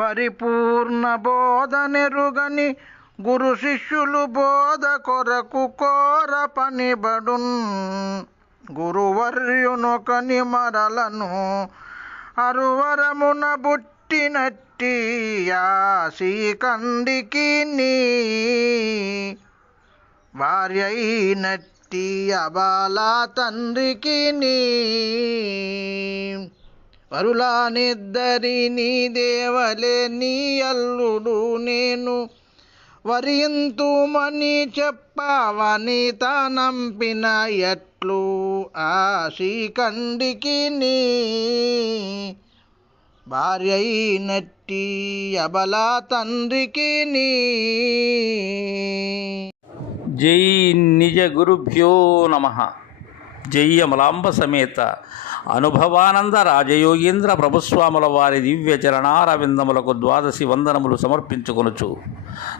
పరిపూర్ణ బోధ నెరుగని గురు శిష్యులు బోధ కొరకు కోర పనిబడున్. గురువర్యునొకని మరలను అరువరమున బుట్టినట్టి యాసీకండికి నీ భార్య అబాల తండ్రికి నీ పరులా నిద్దరి నీ దేవలే నీ అల్లుడు నేను. వరింతుమని చెప్పవని నంపిన ఎట్లు ఆ శ్రీకండికి నీ. భార్య నట్టి అబలా తండ్రికి నీ. జై నిజ గురుభ్యో నమ. జై సమేత. అనుభవానంద రాజయోగీంద్ర ప్రభుస్వాముల వారి దివ్య చరణారవిందములకు ద్వాదశి వందనములు సమర్పించుకొనుచు.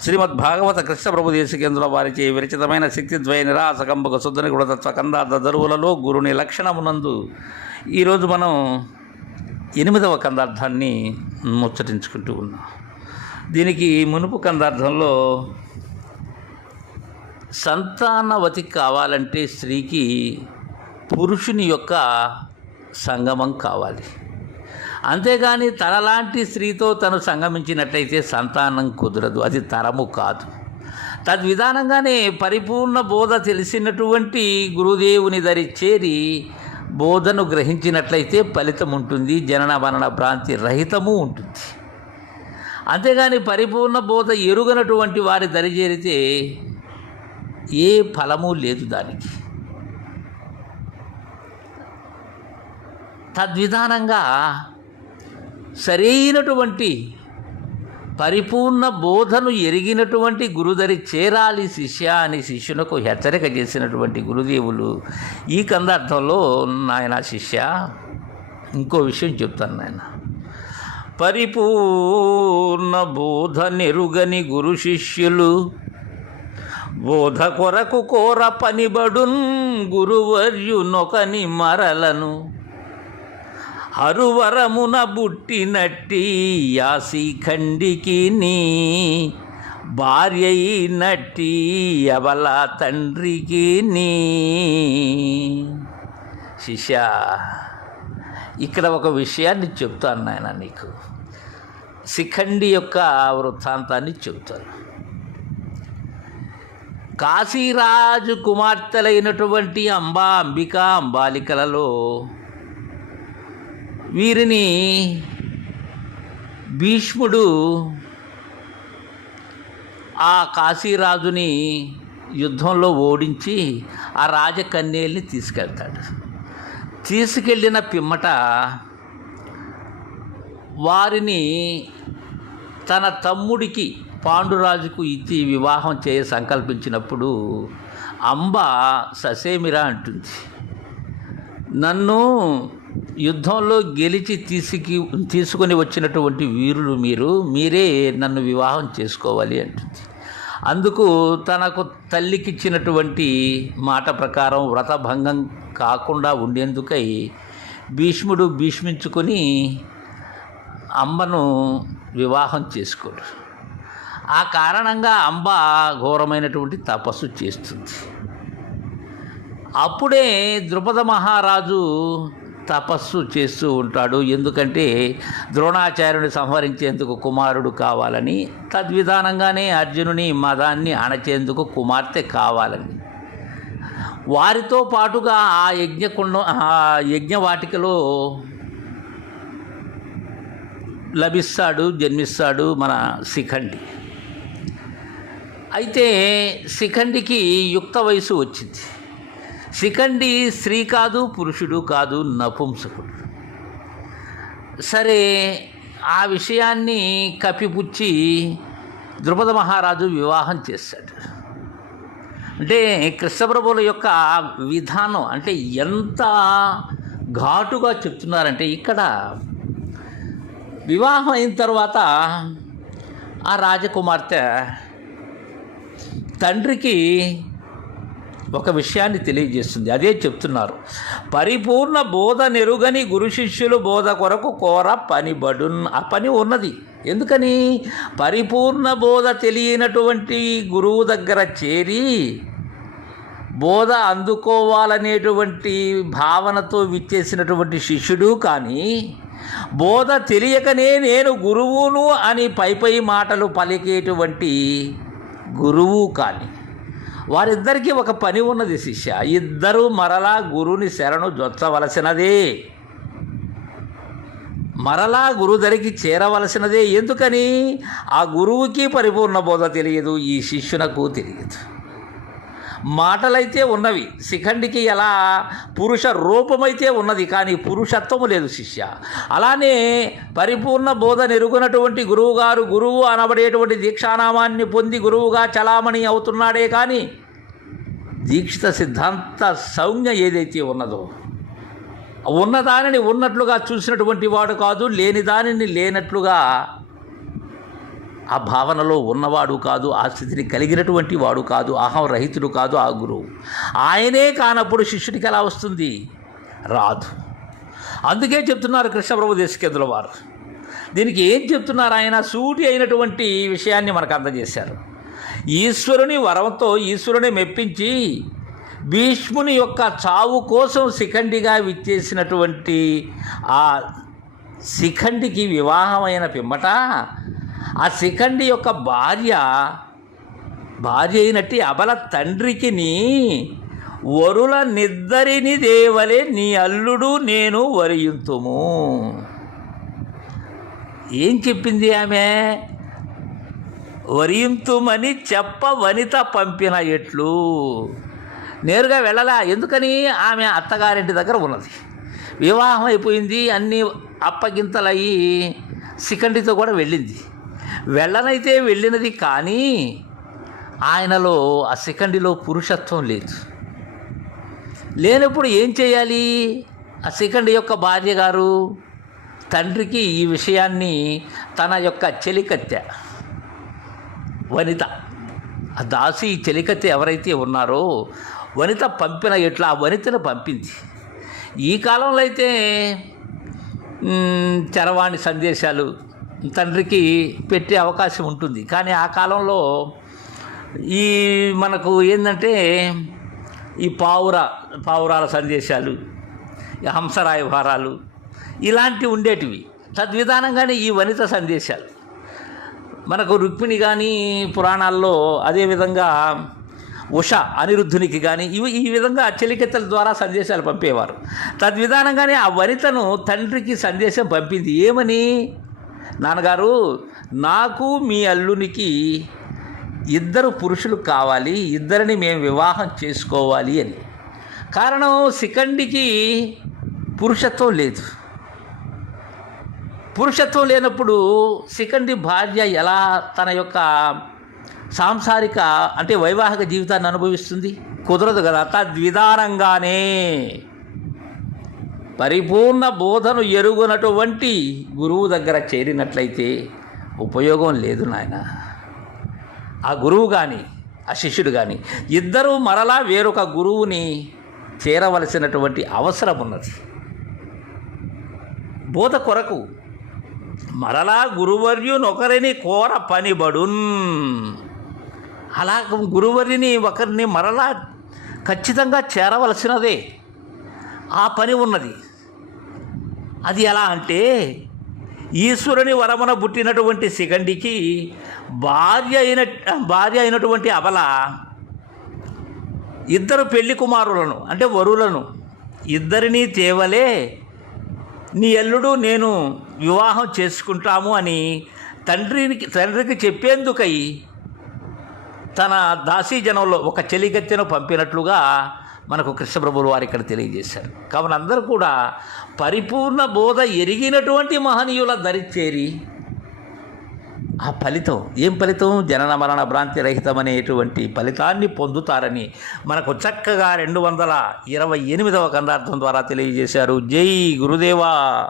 శ్రీమద్ భాగవత కృష్ణ ప్రభు దేశికేంద్రుల వారిచే విరచితమైన శక్తిద్వయ నిరాసకంబక శుద్ధని గుణతత్వ కందార్థ దరువులలో గురుని లక్షణమునందు ఈరోజు మనం ఎనిమిదవ కందార్థాన్ని ముచ్చటించుకుంటూ ఉన్నాం. దీనికి మునుపు కందార్థంలో సంతానవతి కావాలంటే స్త్రీకి పురుషుని యొక్క సంగమం కావాలి. అంతేగాని తనలాంటి స్త్రీతో తను సంగమించినట్లయితే సంతానం కుదరదు. అది తరము కాదు. తద్విధానంగానే పరిపూర్ణ బోధ తెలిసినటువంటి గురుదేవుని దరి చేరి బోధను గ్రహించినట్లయితే ఫలితం ఉంటుంది. జనన మరణ భ్రాంతి రహితము ఉంటుంది. అంతేగాని పరిపూర్ణ బోధ ఎరుగనటువంటి వారి దరి చేరితే ఏ ఫలము లేదు దానికి. తద్విధానంగా సరైనటువంటి పరిపూర్ణ బోధను ఎరిగినటువంటి గురుదరి చేరాలి శిష్య అని శిష్యునకు హెచ్చరిక చేసినటువంటి గురుదేవులు ఈ కందార్థంలో నాయన శిష్య ఇంకో విషయం చెప్తాను నాయన. పరిపూర్ణ బోధ నెరుగని గురు శిష్యులు బోధ కొరకు కోర పనిబడున్ గురువర్యునొకని మరలను. హరువరమున బుట్టినట్టి యాసి ఖండికి నీ భార్య నట్టి అవల తండ్రికి నీ శిష్య ఇక్కడ ఒక విషయాన్ని చెప్తాను నాయన నీకు. శిఖండి యొక్క వృత్తాంతాన్ని చెబుతాను కాశీరాజు కుమార్తెలైనటువంటి అంబా అంబిక అంబాలికలలో వీరిని భీష్ముడు ఆ కాశీరాజుని యుద్ధంలో ఓడించి ఆ రాజకన్యల్ని తీసుకెళ్తాడు. తీసుకెళ్ళిన పిమ్మట వారిని తన తమ్ముడికి పాండురాజుకు ఇచ్చి వివాహం చేయ సంకల్పించినప్పుడు అంబ ససేమిరా అంటుంది. నన్ను యుద్ధంలో గెలిచి తీసుకి తీసుకొని వచ్చినటువంటి వీరులు మీరు మీరే నన్ను వివాహం చేసుకోవాలి అంటుంది. అందుకు తనకు తల్లికిచ్చినటువంటి మాట ప్రకారం వ్రతభంగం కాకుండా ఉండేందుకై భీష్ముడు భీష్మించుకొని అంబను వివాహం చేసుకోడు. ఆ కారణంగా అంబ ఘోరమైనటువంటి తపస్సు చేస్తుంది. అప్పుడే ద్రుపద మహారాజు తపస్సు చేస్తూ ఉంటాడు. ఎందుకంటే ద్రోణాచార్యుని సంహరించేందుకు కుమారుడు కావాలని తద్విధానంగానే అర్జునుని మదాన్ని అణచేందుకు కుమార్తె కావాలని. వారితో పాటుగా ఆ యజ్ఞకుండం ఆ యజ్ఞవాటికలో లభిస్తాడు జన్మిస్తాడు మన శిఖండి. అయితే శిఖండికి యుక్త వయసు వచ్చింది. శిఖండి స్త్రీ కాదు పురుషుడు కాదు నపుంసకుడు. సరే ఆ విషయాన్ని కప్పిపుచ్చి ద్రుపద మహారాజు వివాహం చేశాడు. అంటే కృష్ణప్రభుల యొక్క విధానం అంటే ఎంత ఘాటుగా చెప్తున్నారంటే ఇక్కడ వివాహం అయిన తర్వాత ఆ రాజకుమార్తె తండ్రికి ఒక విషయాన్ని తెలియజేస్తుంది. అదే చెప్తున్నారు. పరిపూర్ణ బోధ నెరుగని గురు శిష్యులు బోధ కొరకు కోర పని ఆ పని ఉన్నది. ఎందుకని? పరిపూర్ణ బోధ తెలియనటువంటి గురువు దగ్గర చేరి బోధ అందుకోవాలనేటువంటి భావనతో విచ్చేసినటువంటి శిష్యుడు కానీ బోధ తెలియకనే నేను గురువును అని పై పై మాటలు పలికేటువంటి గురువు కానీ వారిద్దరికీ ఒక పని ఉన్నది శిష్య ఇద్దరు మరలా గురుని శరణు జొచ్చవలసినదే. మరలా గురుదరికి చేరవలసినదే. ఎందుకని? ఆ గురువుకి పరిపూర్ణ బోధ తెలియదు ఈ శిష్యునకు తెలియదు. మాటలైతే ఉన్నవి. శిఖండికి ఎలా? పురుష రూపమైతే ఉన్నది కానీ పురుషత్వము లేదు శిష్య. అలానే పరిపూర్ణ బోధ నెరుగునటువంటి గురువుగారు గురువు అనబడేటువంటి దీక్షానామాన్ని పొంది గురువుగా చలామణి అవుతున్నాడే కానీ దీక్షిత సిద్ధాంత సౌజ్ఞ ఏదైతే ఉన్నదో ఉన్నదానిని ఉన్నట్లుగా చూసినటువంటి వాడు కాదు లేని దానిని లేనట్లుగా ఆ భావనలో ఉన్నవాడు కాదు ఆ స్థితిని కలిగినటువంటి వాడు కాదు అహం రహితుడు కాదు ఆ గురువు. ఆయనే కానప్పుడు శిష్యుడికి ఎలా వస్తుంది? రాదు. అందుకే చెప్తున్నారు కృష్ణప్రభు దేశకేంద్రుల వారు. దీనికి ఏం చెప్తున్నారు ఆయన? సూటి అయినటువంటి విషయాన్ని మనకు అందజేశారు. ఈశ్వరుని వరంతో ఈశ్వరుని మెప్పించి భీష్ముని యొక్క చావు కోసం శిఖండిగా విచ్చేసినటువంటి ఆ శిఖండికి వివాహమైన పిమ్మట ఆ శిఖండి యొక్క భార్య భార్య అయినట్టి అబల తండ్రికిని వరుల నిద్దరిని దేవలే నీ అల్లుడు నేను వరియుంతుము. ఏం చెప్పింది ఆమె? వరియుంతుమని చెప్ప వనిత పంపిన ఎట్లు. నేరుగా వెళ్ళలా ఎందుకని? ఆమె అత్తగారింటి దగ్గర ఉన్నది. వివాహం అయిపోయింది అన్నీ అప్పగింతలయ్యి శిఖండితో కూడా వెళ్ళింది. వెళ్ళనైతే వెళ్ళినది కానీ ఆయనలో ఆ శిఖండిలో పురుషత్వం లేదు. లేనప్పుడు ఏం చేయాలి? ఆ శిఖండి యొక్క భార్య గారు తండ్రికి ఈ విషయాన్ని తన యొక్క చెలికత్తె వనిత ఆ దాసి చెలికత్తె ఎవరైతే ఉన్నారో వనిత పంపిన ఎట్లా? ఆ వనితను పంపింది. ఈ కాలంలో అయితే చరవాణి సందేశాలు తండ్రికి పెట్టే అవకాశం ఉంటుంది. కానీ ఆ కాలంలో ఈ మనకు ఏంటంటే ఈ పావుర పావురాల సందేశాలు ఈ హంసరాయ భారాలు ఇలాంటివి ఉండేటివి. తద్విధానంగానే ఈ వనిత సందేశాలు. మనకు రుక్మిణి కానీ పురాణాల్లో అదేవిధంగా ఉష అనిరుద్ధునికి కానీ ఇవి ఈ విధంగా చెలికెత్తల ద్వారా సందేశాలు పంపేవారు. తద్విధానంగానే ఆ వనితను తండ్రికి సందేశం పంపింది. ఏమని? నాన్నగారు నాకు మీ అల్లునికి ఇద్దరు పురుషులు కావాలి ఇద్దరిని మేము వివాహం చేసుకోవాలి అని. కారణం సికండికి పురుషత్వం లేదు. పురుషత్వం లేనప్పుడు సికండి భార్య ఎలా తన యొక్క సాంసారిక అంటే వైవాహిక జీవితాన్ని అనుభవిస్తుంది? కుదరదు కదా తద్విధానంగానే. పరిపూర్ణ బోధను ఎరుగునటువంటి గురువు దగ్గర చేరినట్లయితే ఉపయోగం లేదు నాయన. ఆ గురువు కానీ ఆ శిష్యుడు కానీ ఇద్దరూ మరలా వేరొక గురువుని చేరవలసినటువంటి అవసరం ఉన్నది. బోధ కొరకు మరలా గురువర్యునొకరిని కోర పనిబడున్. అలా గురువర్యుని ఒకరిని మరలా ఖచ్చితంగా చేరవలసినదే ఆ పని ఉన్నది. అది ఎలా అంటే ఈశ్వరుని వరమున పుట్టినటువంటి శిఖండికి భార్య అయిన భార్య అయినటువంటి అబల ఇద్దరు పెళ్ళి కుమారులను అంటే వరులను ఇద్దరినీ తేవలే నీ అల్లుడు నేను వివాహం చేసుకుంటాము అని తండ్రికి తండ్రికి చెప్పేందుకై తన దాసీజనంలో ఒక చెలిగత్తెను పంపినట్లుగా మనకు కృష్ణప్రభులు వారు ఇక్కడ తెలియజేశారు. కావున అందరూ కూడా పరిపూర్ణ బోధ ఎరిగినటువంటి మహనీయుల దరిచేరి. ఆ ఫలితం ఏం ఫలితం? జనన మరణ భ్రాంతి రహితమనేటువంటి ఫలితాన్ని పొందుతారని మనకు చక్కగా రెండు వందల ఇరవై ఎనిమిదవ కందార్థం ద్వారా తెలియజేశారు. జై గురుదేవా!